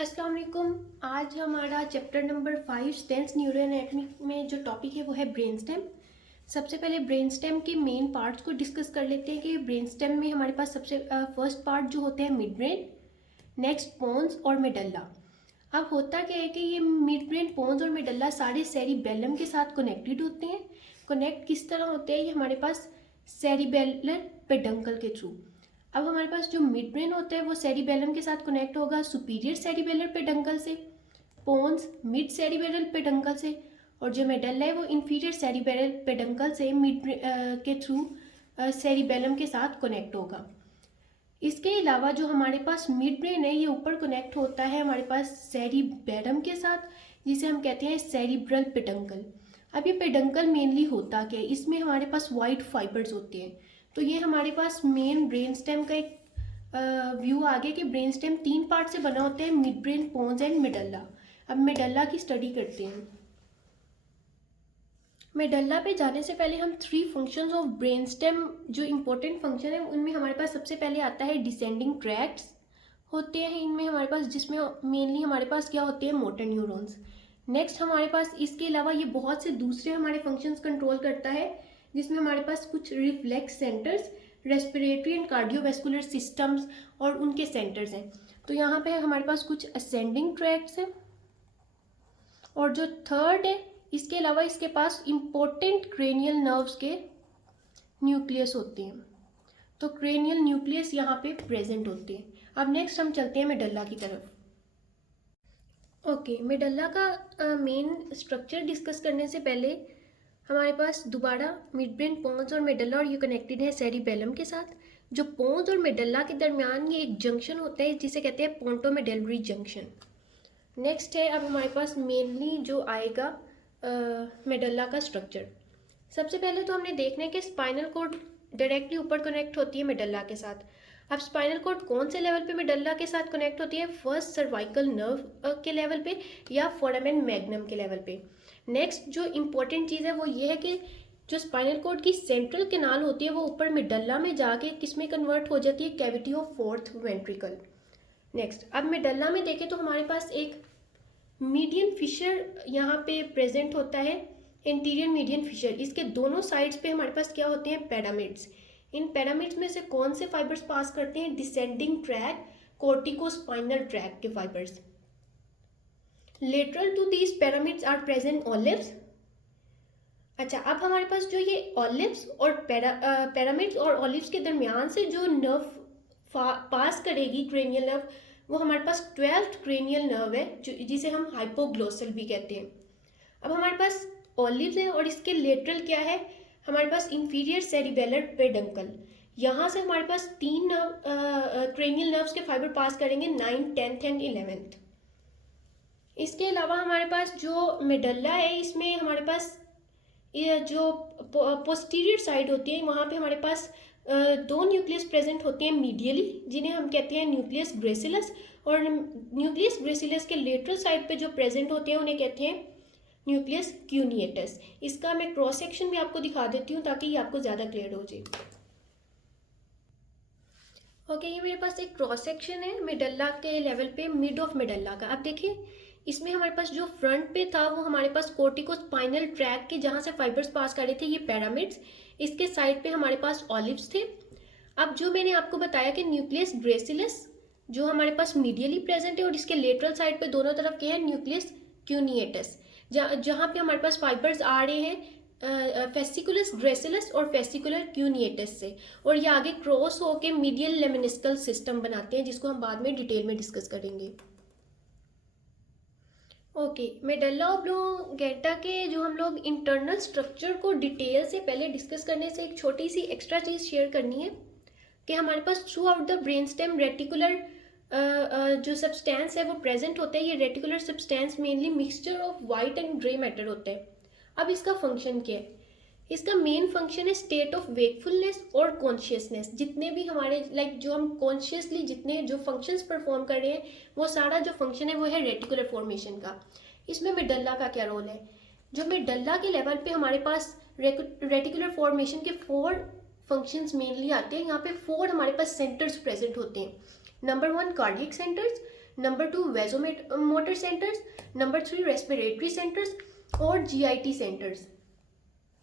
अस्सलाम वालेकुम। आज हमारा chapter number 5 stems neuro anatomy में जो टॉपिक है वो है ब्रेन स्टेम। सबसे पहले ब्रेन स्टेम के मेन पार्ट्स को डिस्कस कर लेते हैं कि ब्रेन स्टेम में हमारे पास सबसे फर्स्ट पार्ट जो होते हैं मिड ब्रेन, नेक्स्ट पोन्स और मेडल्ला। अब होता क्या है कि ये मिड ब्रेन, पोन्स और मेडल्ला सारे सेरिबेलम के साथ कनेक्टेड होते हैं। कनेक्ट किस तरह होते हैं? ये हमारे पास सेरिबेलर पेडंकल के थ्रू। अब हमारे पास जो मिड ब्रेन होता है वो सेरिबेलम के साथ कनेक्ट होगा सुपीरियर सेरिबेलर पेडंकल से, पोन्स मिड सेरिबेलर पेडंकल से, और जो मेडल्ला है वो इंफीरियर सेरिबेलर पेडंकल से मिड के थ्रू सेरिबेलम के साथ कनेक्ट होगा। इसके अलावा जो हमारे पास मिड ब्रेन है ये ऊपर कनेक्ट होता है हमारे पास सेरिबेलम के साथ, जिसे हम कहते हैं सेरिब्रल पेडंकल। अब ये पेडंकल मेनली होता क्या है? इसमें हमारे पास वाइट फाइबर्स होते हैं। तो ये हमारे पास मेन ब्रेन स्टेम का एक व्यू आ गया कि ब्रेन स्टेम 3 पार्ट से बना होता है, मिड ब्रेन, पोन्स एंड मेडल्ला। अब मेडल्ला की स्टडी करते हैं। मेडल्ला पे जाने से पहले हम 3 फंक्शंस ऑफ ब्रेन स्टेम जो इम्पोर्टेंट फंक्शन है उनमें हमारे पास सबसे पहले आता है डिसेंडिंग ट्रैक्ट्स होते हैं इनमें हमारे पास, जिसमें मेनली हमारे पास क्या होते हैं? Motor neurons. नेक्स्ट हमारे पास इसके अलावा ये बहुत से दूसरे हमारे फंक्शंस कंट्रोल करता है, जिसमें हमारे पास कुछ reflex centres, respiratory and cardiovascular systems और उनके सेंटर्स हैं। तो यहाँ पे हमारे पास कुछ असेंडिंग ट्रैक्ट्स हैं। और जो थर्ड है, इसके अलावा इसके पास इम्पोर्टेंट क्रेनियल नर्व्स के न्यूक्लियस होते हैं। तो क्रेनियल न्यूक्लियस यहाँ पे प्रेजेंट होते हैं। अब नेक्स्ट हम चलते हैं मेडल्ला की तरफ। ओके, मेडल्ला का मेन स्ट्रक्चर डिस्कस करने से पहले हमारे पास दोबारा मिड ब्रेन, पोन्स और मेडल्ला, और ये कनेक्टेड है सेरिबेलम के साथ। जो पोन्स और मेडल्ला के दरमियान ये एक जंक्शन होता है जिसे कहते हैं पोंटोमेडलरी जंक्शन। नेक्स्ट है अब हमारे पास मेनली जो आएगा मेडल्ला का स्ट्रक्चर। सबसे पहले तो हमने देखना है कि स्पाइनल कॉर्ड डायरेक्टली ऊपर कनेक्ट होती है मेडल्ला के साथ। अब स्पाइनल कॉर्ड कौन से लेवल पे मेडल्ला के साथ कनेक्ट होती है? फर्स्ट सर्वाइकल नर्व के लेवल पे या फोरामेन मैग्नम के लेवल पे। नेक्स्ट जो इम्पोर्टेंट चीज़ है वो ये है कि जो स्पाइनल कॉर्ड की सेंट्रल कैनाल होती है वो ऊपर मेडल्ला में जाके किस में कन्वर्ट हो जाती है? Cavity of fourth ventricle. Next अब मेडल्ला में देखें तो हमारे पास एक मीडियन फिशर यहाँ पे प्रेजेंट होता है, इंटीरियर मीडियन फिशर। इसके दोनों साइड्स पे हमारे पास क्या होते हैं? पिरामिड्स। इन पिरामिड्स में से कौन से फाइबर्स पास करते हैं? डिसेंडिंग ट्रैक, कोर्टिकोस्पाइनल ट्रैक के fibres. Lateral to these pyramids are present olives. अच्छा, अब हमारे पास जो ये ऑलिव्स और पिरामिड्स और ऑलिव्स के दरमियान से जो नर्व पास करेगी, क्रेनियल नर्व, वो हमारे पास 12th क्रेनियल नर्व है जो जिसे हम हाइपोग्लोसल भी कहते हैं। अब हमारे पास ऑलिव्स है और इसके लेटरल क्या है? हमारे पास इंफीरियर सेरिबेलर पेडंकल। यहाँ से हमारे पास 3 क्रेनियल नर्व्स के फाइबर पास करेंगे, 9th, 10th एंड 11th। इसके अलावा हमारे पास जो मेडल्ला है इसमें हमारे पास ये जो पोस्टीरियर साइड होती है वहाँ पे हमारे पास 2 न्यूक्लियस प्रेजेंट होते हैं मीडियली, जिन्हें हम कहते हैं न्यूक्लियस ग्रेसिलस, और न्यूक्लियस ग्रेसिलस के लेटरल साइड पे जो प्रेजेंट होते हैं उन्हें कहते हैं न्यूक्लियस क्यूनिएटस। इसका मैं क्रॉस सेक्शन भी आपको दिखा देती हूँ ताकि ये आपको ज़्यादा क्लियर हो जाए। ओके, ये मेरे पास एक क्रॉस सेक्शन है मेडल्ला के लेवल पे, मिड ऑफ मेडल्ला का। अब देखिए इसमें हमारे पास जो फ्रंट पे था वो हमारे पास कोर्टिकोस्पाइनल ट्रैक के जहाँ से फाइबर्स पास कर रहे थे, ये पिरामिड्स। इसके साइड पे हमारे पास ऑलिव्स थे। अब जो मैंने आपको बताया कि न्यूक्लियस ग्रेसिलस जो हमारे पास मीडियली प्रेजेंट है और इसके लेटरल साइड पे दोनों तरफ क्या है? न्यूक्लियस क्यूनिएटस, जहाँ पे हमारे पास फाइबर्स आ रहे हैं फेसिकुलस ग्रेसिलस और फेसिकुलर क्यूनिएटस से, और ये आगे क्रॉस होके मीडियल लेमिनिस्कल सिस्टम बनाते हैं जिसको हम बाद में डिटेल में डिस्कस करेंगे। ओके, मेडल्ला ऑब्लोंगेटा के जो हम लोग इंटरनल स्ट्रक्चर को डिटेल से पहले डिस्कस करने से एक छोटी सी एक्स्ट्रा चीज़ शेयर करनी है कि हमारे pass through out the brain stem reticular जो सब्सटेंस है वो प्रेजेंट होता है। ये reticular substance mainly mixture of white and grey matter होता है। अब इसका फंक्शन क्या है? इसका मेन फंक्शन है स्टेट ऑफ वेकफुलनेस और कॉन्शियसनेस। जितने भी हमारे जो हम कॉन्शियसली जितने जो फंक्शंस परफॉर्म कर रहे हैं वो सारा जो फंक्शन है वो है रेटिकुलर फॉर्मेशन का। इसमें मेडल्ला का क्या रोल है? जो मेडल्ला के लेवल पे हमारे पास रेटिकुलर फॉर्मेशन के 4 फंक्शंस मेनली आते हैं। यहाँ पे 4 हमारे पास सेंटर्स प्रेजेंट होते हैं। Number 1 cardiac centres, number 2 vasomotor centres, number 3 respiratory centres और जीआईटी सेंटर्स।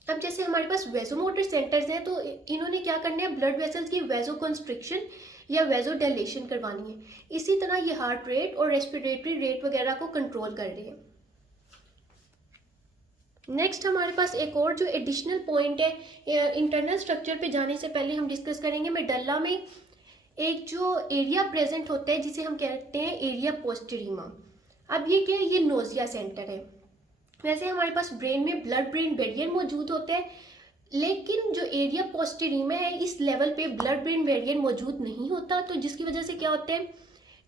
अब जैसे हमारे पास वेजोमोटर सेंटर्स हैं तो इन्होंने क्या करना है, ब्लड वेसल्स की वेजो कंस्ट्रिक्शन या वेजो डायलेशन करवानी है। इसी तरह ये हार्ट रेट और रेस्पिरेटरी रेट वगैरह को कंट्रोल कर रहे हैं। नेक्स्ट हमारे पास एक और जो एडिशनल पॉइंट है, इंटरनल स्ट्रक्चर पे जाने से पहले हम डिस्कस करेंगे मेडल्ला में एक जो एरिया प्रेजेंट होता है जिसे हम कहते हैं एरिया पोस्टेरिमा। अब ये क्या है, ये नोजिया सेंटर है। वैसे हमारे पास ब्रेन में ब्लड ब्रेन बैरियर मौजूद होता है, लेकिन जो एरिया पोस्टेरिमा है इस लेवल पे ब्लड ब्रेन बैरियर मौजूद नहीं होता, तो जिसकी वजह से क्या होता है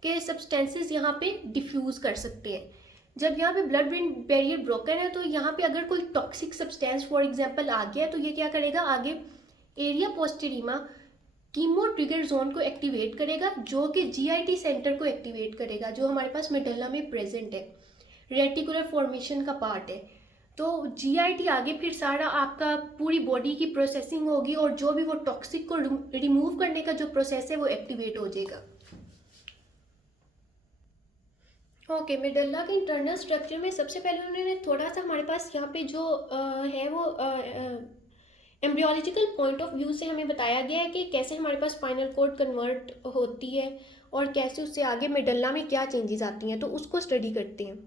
कि सब्सटेंसेस यहाँ पे डिफ्यूज कर सकते हैं। जब यहाँ पे ब्लड ब्रेन बैरियर ब्रोकन है तो यहाँ पे अगर कोई टॉक्सिक सब्सटेंस फॉर एग्जांपल आ गया तो ये क्या करेगा, आगे एरिया पोस्टेरिमा कीमो ट्रिगर जोन को एक्टिवेट करेगा, जो कि जीआईटी सेंटर को एक्टिवेट करेगा, जो हमारे पास मेडल्ला में प्रेजेंट है, रेटिकुलर फॉर्मेशन का पार्ट है। तो जीआईटी आगे फिर सारा आपका पूरी बॉडी की प्रोसेसिंग होगी और जो भी वो टॉक्सिक को रिमूव करने का जो प्रोसेस है वो एक्टिवेट हो जाएगा। ओके, मेडल्ला के इंटरनल स्ट्रक्चर में सबसे पहले उन्होंने थोड़ा सा हमारे पास यहाँ पे जो है वो एम्ब्रियोलॉजिकल पॉइंट ऑफ व्यू से हमें बताया गया है कि कैसे हमारे पास स्पाइनल कॉर्ड कन्वर्ट होती है और कैसे उससे आगे मेडल्ला में क्या चेंजेस आती हैं, तो उसको स्टडी करते हैं।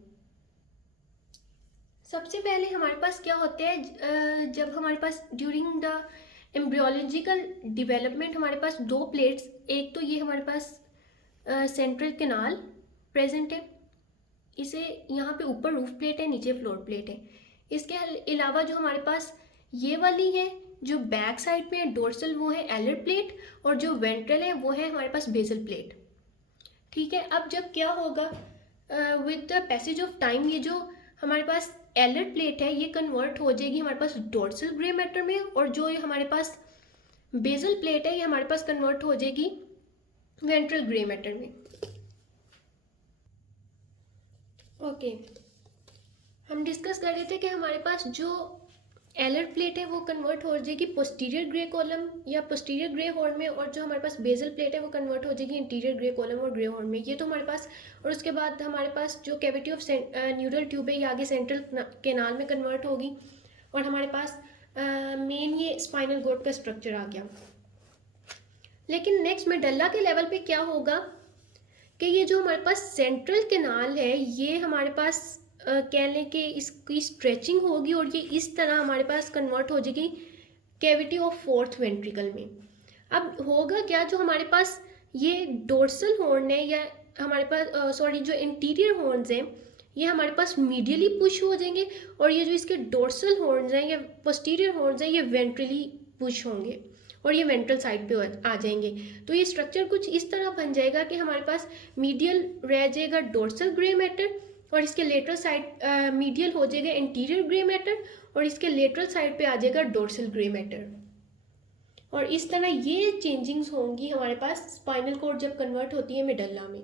सबसे पहले हमारे पास क्या होता है, जब हमारे पास ड्यूरिंग द एम्ब्रियोलॉजिकल डेवलपमेंट हमारे पास दो प्लेट्स, एक तो ये हमारे पास सेंट्रल कैनाल प्रेजेंट है, इसे यहाँ पे ऊपर रूफ प्लेट है, नीचे फ्लोर प्लेट है। इसके अलावा जो हमारे पास ये वाली है जो बैक साइड पे है डोर्सल, वो है एलर प्लेट, और जो वेंट्रल है वो है हमारे पास बेसल प्लेट। ठीक है, अब जब क्या होगा with the passage of time, ये जो हमारे पास एलर प्लेट है ये कन्वर्ट हो जाएगी हमारे पास डोर्सल ग्रे मैटर में, और जो ये हमारे पास बेसल प्लेट है ये हमारे पास कन्वर्ट हो जाएगी वेंट्रल ग्रे मैटर में। ओके, हम डिस्कस कर रहे थे कि हमारे पास जो एलर प्लेट है वो कन्वर्ट हो जाएगी पोस्टीरियर ग्रे कॉलम या पोस्टीरियर ग्रे हॉर्न में, और जो हमारे पास बेसल प्लेट है वो कन्वर्ट हो जाएगी इंटीरियर ग्रे कॉलम और ग्रे हॉर्न में। ये तो हमारे पास, और उसके बाद हमारे पास जो कैविटी ऑफ न्यूरल ट्यूब है ये आगे सेंट्रल कैनाल में कन्वर्ट होगी, और हमारे पास मेन ये स्पाइनल कॉर्ड का स्ट्रक्चर आ गया। लेकिन नेक्स्ट मेडल्ला के लेवल पे क्या होगा कि ये जो हमारे पास सेंट्रल कैनाल है ये हमारे पास कह लें कि इसकी स्ट्रेचिंग होगी और ये इस तरह हमारे पास कन्वर्ट हो जाएगी कैविटी ऑफ फोर्थ वेंट्रिकल में। अब होगा क्या, जो हमारे पास ये डोर्सल हॉर्न है या हमारे पास जो इंटीरियर हॉर्न्स हैं ये हमारे पास मीडियली पुश हो जाएंगे, और ये जो इसके डोर्सल हॉर्न्स हैं या पोस्टीरियर हॉर्न्स हैं ये वेंट्रली पुश होंगे और ये वेंट्रल साइड पे आ जाएंगे। तो ये स्ट्रक्चर कुछ इस तरह बन जाएगा कि हमारे पास मीडियल रह जाएगा डोर्सल ग्रे मैटर, और इसके लेटरल साइड मीडियल हो जाएगा इंटीरियर ग्रे मैटर, और इसके लेटरल साइड पे आ जाएगा डोर्सल ग्रे मैटर। और इस तरह ये चेंजिंग्स होंगी हमारे पास स्पाइनल कॉर्ड जब कन्वर्ट होती है मेडल्ला में।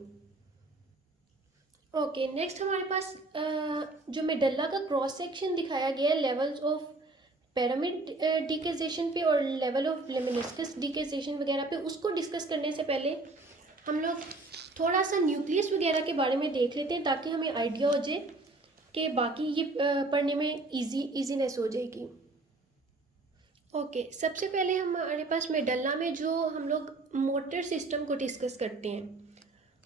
ओके, नेक्स्ट हमारे पास जो मेडल्ला का क्रॉस सेक्शन दिखाया गया है लेवल्स ऑफ पिरामिड डिकेजेशन पे और लेवल ऑफ लेमिनिस्कस डिकेजेशन वगैरह पे, उसको डिस्कस करने से पहले हम लोग थोड़ा सा न्यूक्लियस वगैरह के बारे में देख लेते हैं ताकि हमें आइडिया हो जाए कि बाकी ये पढ़ने में इजीनेस हो जाएगी। ओके, सबसे पहले हमारे पास मेडल्ला में जो हम लोग मोटर सिस्टम को डिस्कस करते हैं,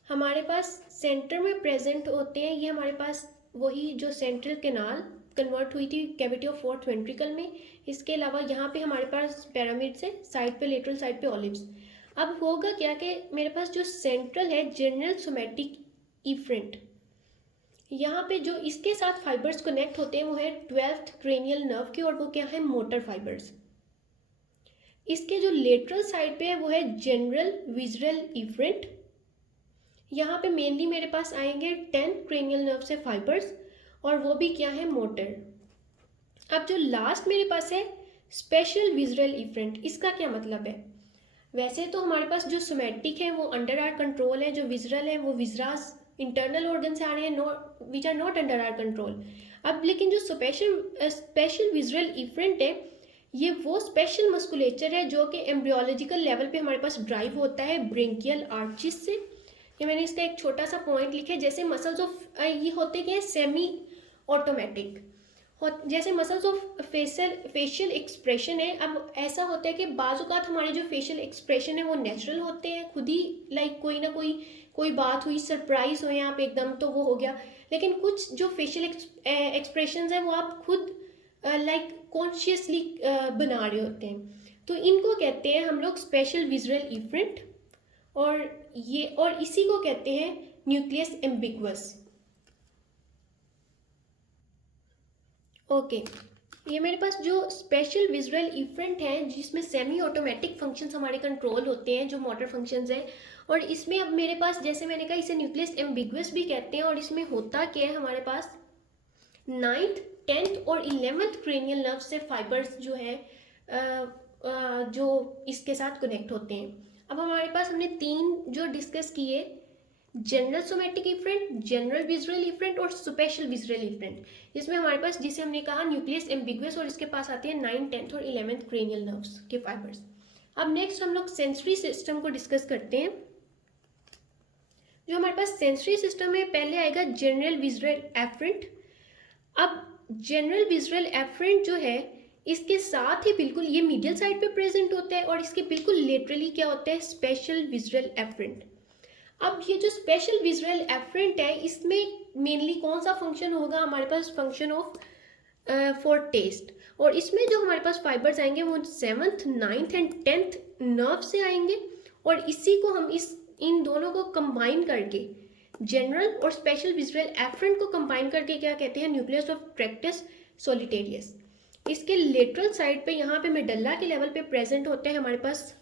हमारे पास सेंटर में प्रेजेंट होते हैं ये हमारे पास वही जो सेंट्रल कैनाल कन्वर्ट हुई थी कैविटी ऑफ फोर्थ वेंट्रिकल में। इसके अलावा यहाँ पे हमारे पास पिरामिड्स है, साइड पे लेटरल साइड पे ऑलिव्स। अब होगा क्या कि मेरे पास जो सेंट्रल है जनरल सोमैटिक इफरेंट, यहाँ पे जो इसके साथ फाइबर्स कनेक्ट होते हैं वो है 12th क्रेनियल नर्व के, और वो क्या है मोटर फाइबर्स। इसके जो लेटरल साइड पे है वो है जनरल विजरल इफरेंट, यहाँ पे मेनली मेरे पास आएंगे 10 क्रेनियल नर्व से फाइबर्स, और वो भी क्या है मोटर। अब जो लास्ट मेरे पास है स्पेशल विजरल इफरेंट, इसका क्या मतलब है, वैसे तो हमारे पास जो सोमैटिक है वो अंडर आर कंट्रोल है, जो विजरल है वो विजरास इंटरनल ऑर्गन से आ रहे हैं which are not under our control. अब लेकिन जो स्पेशल विजरल इफरेंट है ये वो स्पेशल मस्कुलेचर है जो कि एम्ब्रियोलॉजिकल लेवल पे हमारे पास ड्राइव होता है ब्रेंकियल आर्चिस से, ये मैंने इसका एक छोटा सा पॉइंट लिखा है। जैसे मसल्स ऑफ ये होते क्या है, सेमी ऑटोमेटिक। जैसे मसल्स ऑफ फेशियल एक्सप्रेशन है, अब ऐसा होता है कि बाजुकात हमारे जो फेशियल एक्सप्रेशन है वो नेचुरल होते हैं खुद ही, लाइक कोई ना कोई बात हुई, सरप्राइज हुए आप एकदम तो वो हो गया। लेकिन कुछ जो फेशियल एक्सप्रेशन है वो आप खुद लाइक कॉन्शियसली बना रहे होते हैं, तो इनको कहते हैं हम लोग स्पेशल विजुअल इफेक्ट। और इसी को कहते हैं न्यूक्लियस एम्बिगुअस। ओके, ये मेरे पास जो स्पेशल विजुअल इफेक्ट है जिसमें सेमी ऑटोमेटिक फंक्शंस हमारे कंट्रोल होते हैं, जो मोटर फंक्शंस हैं। और इसमें अब मेरे पास, जैसे मैंने कहा, इसे न्यूक्लियस एम्बिगुअस भी कहते हैं। और इसमें होता क्या है, हमारे पास 9th 10th और 11th क्रेनियल नर्व से फाइबर्स जो है जो इसके साथ कनेक्ट होते हैं। अब हमारे पास हमने 3 जो डिस्कस किए, general somatic effect, general visual effect और स्पेशल विजुअल इफेक्ट, जिसमें हमारे पास, जिसे हमने कहा न्यूक्लियस एम्बिगुअस, और इसके पास आते हैं 9th 10th और 11th क्रेनियल नर्व्स के फाइबर्स। अब नेक्स्ट हम लोग सेंसरी सिस्टम को डिस्कस करते हैं। जो हमारे पास सेंसरी सिस्टम है, पहले आएगा जनरल विजुअल एफरेंट। अब जनरल विजुअल एफरेंट जो है, इसके साथ ही बिल्कुल ये मीडियल साइड पे प्रेजेंट होता है, और इसके बिल्कुल लेटरली क्या होता है, स्पेशल विजुअल एफरेंट। अब ये जो स्पेशल विजुअल एफरेंट है, इसमें मेनली कौन सा फंक्शन होगा, हमारे पास फंक्शन ऑफ फॉर टेस्ट। और इसमें जो हमारे पास फाइबर्स आएंगे वो 7th 9th and 10th nerve से आएंगे, और इसी को हम इन दोनों को कंबाइन करके, जनरल और स्पेशल विजुअल एफरेंट को कंबाइन करके क्या कहते हैं, न्यूक्लियस ऑफ ट्रैक्टस सोलिटेरियस। इसके लेटरल साइड पे, यहाँ पे मेडल्ला के लेवल पे प्रेजेंट होते हैं हमारे पास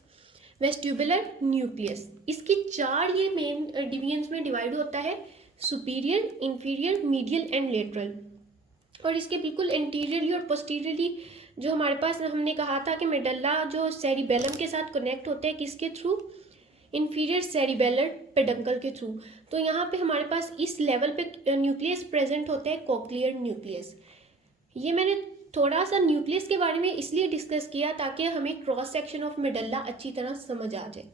वेस्टिबुलर न्यूक्लियस। इसकी 4 ये मेन डिवीजन्स में डिवाइड होता है, superior, inferior, medial and lateral. और इसके बिल्कुल एंटीरियरली और पोस्टीरियरली जो हमारे पास, हमने कहा था कि मेडल्ला जो सेरिबेलम के साथ कनेक्ट होते हैं, किसके थ्रू, इंफीरियर सेरिबेलर पेडंकल के थ्रू। तो यहाँ पे हमारे पास इस लेवल पे न्यूक्लियस प्रेजेंट होता है, कॉक्लियर न्यूक्लियस। ये मैंने थोड़ा सा न्यूक्लियस के बारे में इसलिए डिस्कस किया ताकि हमें क्रॉस सेक्शन ऑफ मेडल्ला अच्छी तरह समझ आ जाए।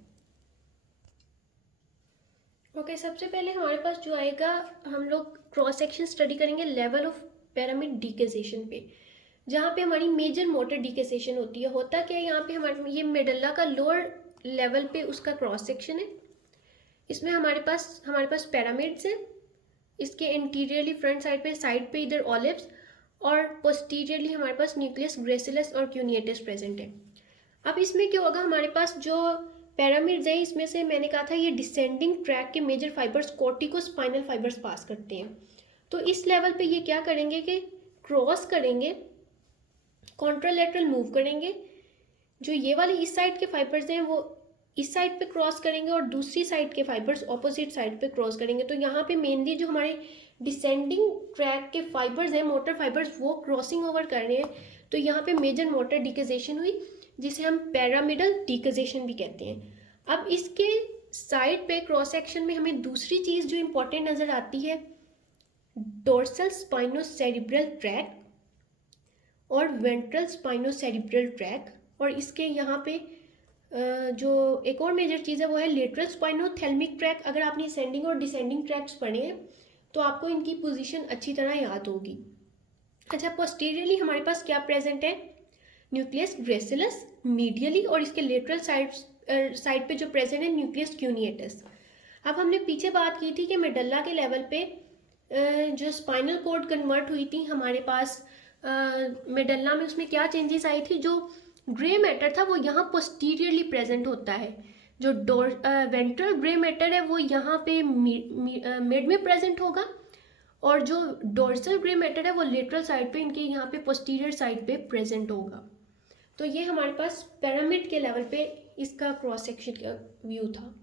ओके, सबसे पहले हमारे पास जो आएगा, हम लोग क्रॉस सेक्शन स्टडी करेंगे लेवल ऑफ पिरामिड डिकेसेशन पे, जहाँ पे हमारी मेजर मोटर डिकेसेशन होती है। होता क्या है, यहाँ पे हमारे ये मेडल्ला का लोअर लेवल पे उसका क्रॉस सेक्शन है। इसमें हमारे पास पिरामिड्स है, इसके इंटीरियरली फ्रंट साइड पे इधर ऑलिव्स, और पोस्टीरियरली हमारे पास न्यूक्लियस ग्रेसिलस और क्यूनिएटस प्रेजेंट है। अब इसमें क्या होगा, हमारे पास जो पिरामिड्स हैं, इसमें से मैंने कहा था ये डिसेंडिंग ट्रैक के major fibres corticospinal fibres pass करते हैं। तो इस लेवल पे ये क्या करेंगे कि क्रॉस करेंगे, कॉन्ट्रालेटरल मूव करेंगे। जो ये वाले इस साइड के फाइबर्स हैं वो इस साइड पे क्रॉस करेंगे, और दूसरी साइड के फाइबर्स ऑपोजिट साइड पे क्रॉस करेंगे। तो यहाँ पे मेनली जो हमारे डिसेंडिंग ट्रैक के फाइबर्स हैं, मोटर फाइबर्स, वो क्रॉसिंग ओवर कर रहे हैं। तो यहाँ पे मेजर मोटर डिकेजेशन हुई, जिसे हम पैरामिडल डिकेजेशन भी कहते हैं। अब इसके साइड पे क्रॉस सेक्शन में हमें दूसरी चीज़ जो इम्पोर्टेंट नज़र आती है, डोर्सल स्पाइनोसेरिब्रल ट्रैक और वेंट्रल स्पाइनोसेरिब्रल ट्रैक। और इसके यहाँ पे जो एक और मेजर चीज़ है वो है लेटरल स्पाइनोथेल्मिक ट्रैक। अगर आपने असेंडिंग और डिसेंडिंग ट्रैक्स पढ़े हैं तो आपको इनकी पोजीशन अच्छी तरह याद होगी। अच्छा, पोस्टीरियरली हमारे पास क्या प्रेजेंट है, न्यूक्लियस ग्रेसिलस मीडियली, और इसके लेटरल साइड पे जो प्रेजेंट है न्यूक्लियस क्यूनिएटस। अब हमने पीछे बात की थी कि मेडल्ला के लेवल पे जो स्पाइनल कॉर्ड कन्वर्ट हुई थी हमारे पास मेडल्ला में, उसमें क्या चेंजेस आई थी, जो ग्रे मैटर था वो यहाँ पोस्टीरियरली प्रेजेंट होता है। जो वेंट्रल ग्रे मैटर है वो यहाँ पे मिड में प्रेजेंट होगा, और जो डोर्सल ग्रे मैटर है वो लेटरल साइड पे, इनके यहाँ पे पोस्टीरियर साइड पे प्रेजेंट होगा। तो ये हमारे पास पिरामिड के लेवल पे इसका क्रॉस सेक्शन का व्यू था।